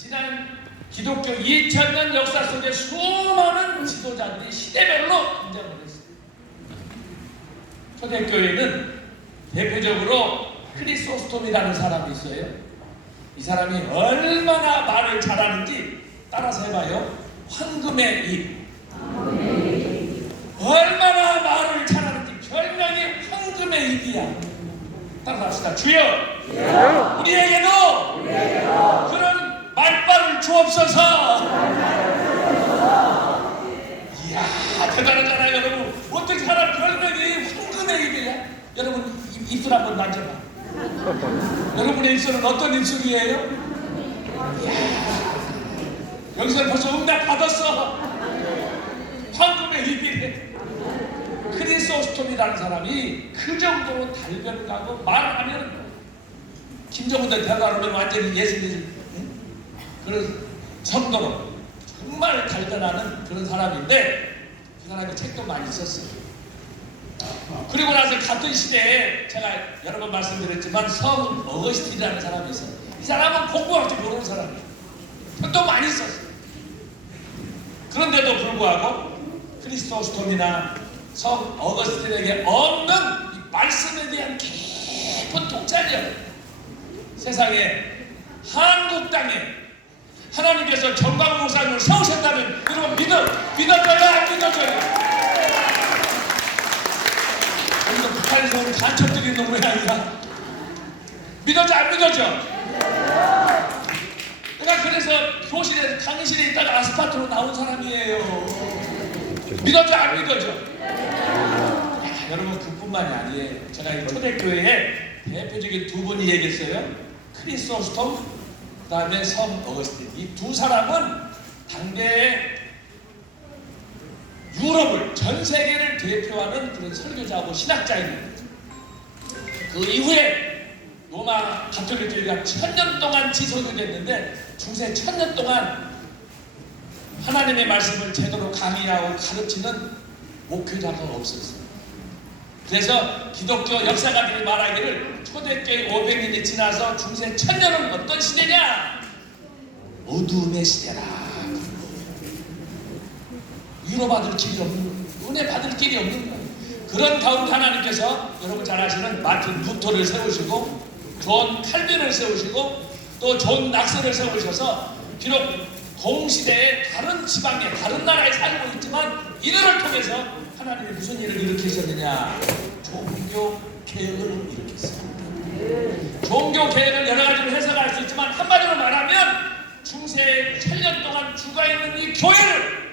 지난 기독교 2000년 역사 속에 수많은 지도자들이 시대별로 등장을 했어요. 초대교회는 대표적으로 크리소스톰이라는 사람이 있어요. 이 사람이 얼마나 말을 잘하는지 따라서 해봐요. 황금의 입. 얼마나 말을 잘하는지 별명이 황금의 입이야. 따라서 합시다. 주여, 우리에게도 그런 말발을 주옵소서. 이야, 대단하잖아요, 여러분. 어떻게 사람 별명이 황금의 입이야? 여러분 입술 한번 만져봐. 여러분의 입술은 어떤 입술이에요? 이야, 여기서 벌써 응답 받았어. 황금의 입이래. 크리소스톰이라는 사람이 그 정도로 달변가고 말하면 김정은도 대화하면 완전히 예수님 그런 성도로 정말 달변하는 그런 사람인데 그 사람이 책도 많이 썼어요. 그리고 나서 같은 시대에 제가 여러 번 말씀드렸지만 성 어거스틴이라는 사람이 있어요. 이 사람은 공부할 줄 모르는 사람이에요. 책도 많이 썼어요. 그런데도 불구하고 크리소스톰이나 성 어거스틴에게 없는 이 말씀에 대한 깊은 통찰력, 세상에 한국 땅에 하나님께서 정광훈 목사님을 세우셨다면 여러분 믿어줘요? 안 믿어줘요? 여기서 북한에서 오는 간첩들이 있는 모양이야. 믿어줘? 안 믿어줘? 내가 그래서 교실에서 강의실에 있다가 아스파트로 나온 사람이에요. 믿어줘? 안 믿어줘? 야, 여러분 그뿐만이 아니에요. 제가 이 초대교회에 대표적인 두 분이 얘기했어요. 크리소스톰, 그 다음에 성 어거스틴. 이 두 사람은 당대의 유럽을, 전 세계를 대표하는 그런 설교자하고 신학자입니다. 그 이후에 로마 가톨릭 교회가 1000년 동안 지속이 됐는데 중세 1000년 동안 하나님의 말씀을 제대로 강의하고 가르치는 목회자가 없었어요. 그래서 기독교 역사가들이 말하기를 초대교회 500년이 지나서 중세 1000년은 어떤 시대냐? 어두움의 시대라. 위로받을 길이 없는 거예요. 은혜 받을 길이 없는 거예요. 그런 가운데 하나님께서 여러분 잘 아시는 마틴 루터를 세우시고 존 칼빈을 세우시고 또 존 낙서를 세우셔서 비록 동시대에 다른 지방에 다른 나라에 살고 있지만 이들을 통해서 하나님이 무슨 일을 일으키셨느냐? 종교 개혁을 일으켰어요. 종교 개혁을 여러 가지로 해석할 수 있지만 한마디로 말하면 중세 1000년 동안 죽어있는 이 교회를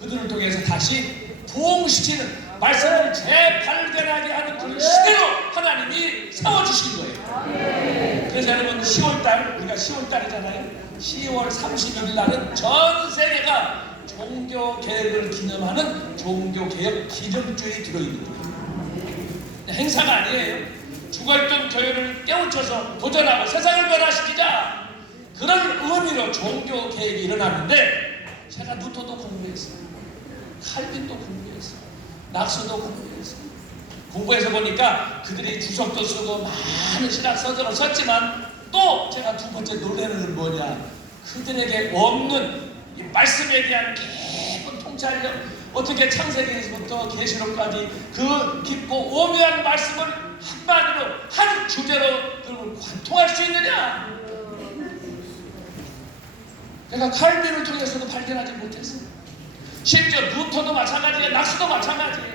그들을 통해서 다시 부흥시키는 말씀을 재발견하게 하는 그런 시대로 하나님이 세워주신 거예요. 그래서 여러분 10월달, 우리가 10월달이잖아요. 10월 30일 날은 전 세계가 종교개혁을 기념하는 종교개혁 기념주에 들어있는 거예요. 행사가 아니에요. 죽어있던 교회를 깨우쳐서 도전하고 세상을 변화시키자, 그런 의미로 종교개혁이 일어나는데 제가 루터도 공부했어요. 칼빈도 공부했어요. 낙서도 공부했어요. 공부해서 보니까 그들이 주석도 쓰고 많은 신학 서적을 썼지만 또 제가 두 번째 놀라는 건 뭐냐? 그들에게 없는 이 말씀에 대한 깊은 통찰력, 어떻게 창세기에서부터 계시록까지 그 깊고 오묘한 말씀을 한마디로 한 주제로 그걸 관통할 수 있느냐? 내가 칼빈을 통해서도 발견하지 못했어요. 심지어 루터도 마찬가지예요. 낙서도 마찬가지예요.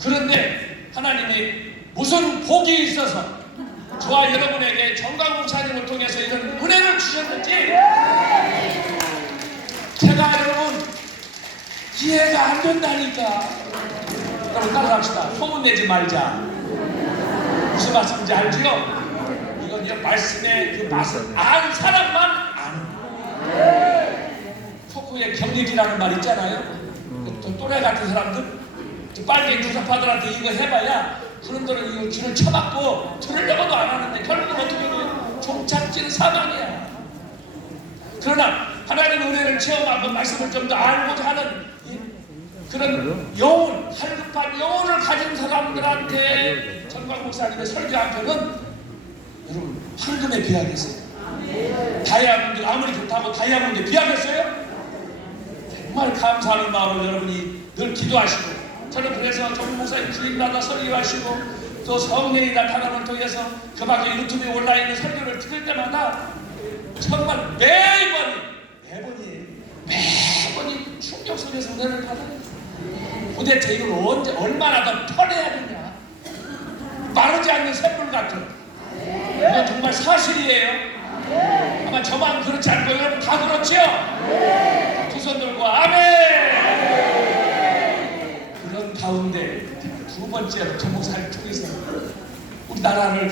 그런데 하나님이 무슨 복이 있어서 저와 여러분에게 정광 목사님을 통해서 이런 은혜를 주셨는지 제가 여러분 이해가 안 된다니까. 여러분 따라갑시다. 소문내지 말자. 무슨 말씀인지 알지요? 이건 말씀의 그 맛을 안 사람만 아는. 토크의 경력이라는 말 있잖아요. 또 또래 같은 사람들, 빨갱이 주사파들한테 이거 해봐야 그런들은 이거 귀를 쳐박고 들으려고도 안 하는데 결국은 어떻게 돼요? 종착지는 사망이야. 그러나 하나님의 은혜를 체험하고 말씀을 좀 더 알고자 하는 그런 영혼, 할급한 영혼을 가진 사람들한테 정광 목사님의 설교 한 편은 여러분 황금에 비하겠어요. 다이아몬드 아무리 좋다고 다이아몬드에 비하겠어요? 정말 감사하는 마음으로 여러분이 늘 기도하시고, 저는 그래서 정국 목사님 주일마다 설교하시고 또 성령이 나타남을 통해서 그 밖에 유튜브에 올라있는 설교를 들을 때마다 정말 매번이 충격 속에서 은혜를 받아요. 도대체 이걸 언제 얼마나 더 퍼내야 되냐. 마르지 않는 샘물 같은, 이건 정말 사실이에요. 아마 저만 그렇지 않고 여러분 다 그렇지요? 두 손 들고 아멘. 그런 가운데 두 번째로 정 목사님 통해서 우리나라를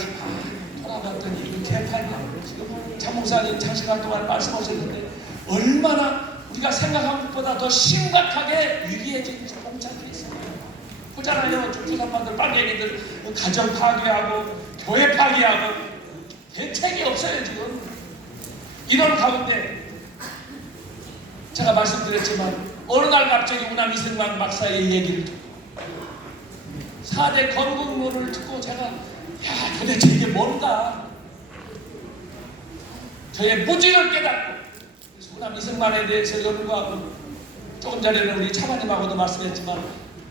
돌아봤더니 이렇게 팔냐. 지금 장 목사님 장시간 동안 말씀하셨는데 얼마나 우리가 생각한 것보다 더 심각하게 위기해진 공작이 있어요. 보잖아요. 주사파들, 빨갱이들 가정 파괴하고 교회 파괴하고 대책이 없어요 지금. 이런 가운데 제가 말씀드렸지만 어느 날 갑자기 우남 이승만 박사의 얘기를 듣고 4대 건국론을 듣고 제가 도대체 이게 뭔가 저의 무지를 깨닫고 우남 이승만에 대해서 연구하고, 조금 전에는 우리 차관님하고도 말씀했지만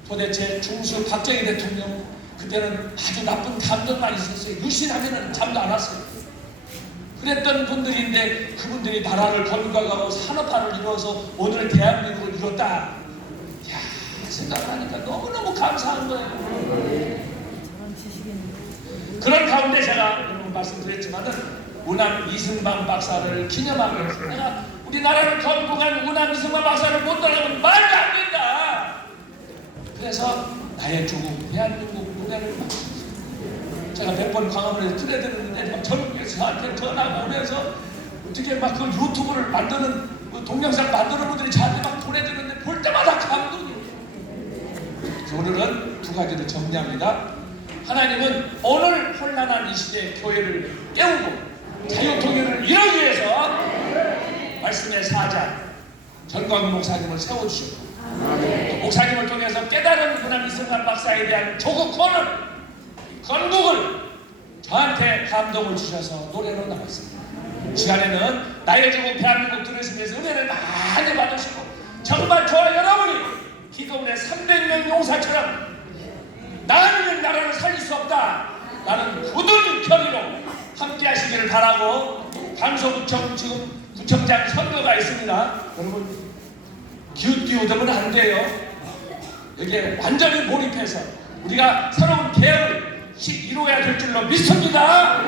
도대체 중수 박정희 대통령 그때는 아주 나쁜 감정만 있었어요. 유신하면은 잠도 안 왔어요. 그랬던 분들인데 그분들이 나라를 건국하고 산업화를 이루어서 오늘 대한민국을 이뤘다. 생각하니까 너무너무 감사한 거예요. 그런 가운데 제가 여러분 말씀드렸지만은 우남 이승만 박사를 기념하기 위해서 내가 우리나라를 건국한 우남 이승만 박사를 못 따라가면 말도 안 된다. 그래서 나의 조국 대한민국 노래를 제가 몇 번 광화문에서 틀어드렸는데 막 전국에서 저한테 전화가 오면서 어떻게 막 그 유튜브를 만드는 그 동영상 만드는 분들이 저한테 막 보내주는데 볼 때마다 감동이에요. 오늘은 두 가지를 정리합니다. 하나님은 오늘 혼란한 이 시대에 교회를 깨우고 자유통일을 이루기 위해서 말씀의 사자 전광훈 목사님을 세워주시고 또 목사님을 통해서 깨달은 우남 이승만 박사에 대한 조국 건국을 저한테 감동을 주셔서 노래로 나왔습니다. 시간에는 나의 조국 대한민국 들으시면서 은혜를 많이 받으시고 정말 저와 여러분이 기도원의 300명 용사처럼 나는 나라를 살릴 수 없다 라는 굳은 결의로 함께 하시기를 바라고, 강서구청 지금 구청장 선거가 있습니다. 여러분 기웃기웃하면 안 돼요. 여기에 완전히 몰입해서 우리가 새로운 개혁을 이루어야 될 줄로 믿습니다.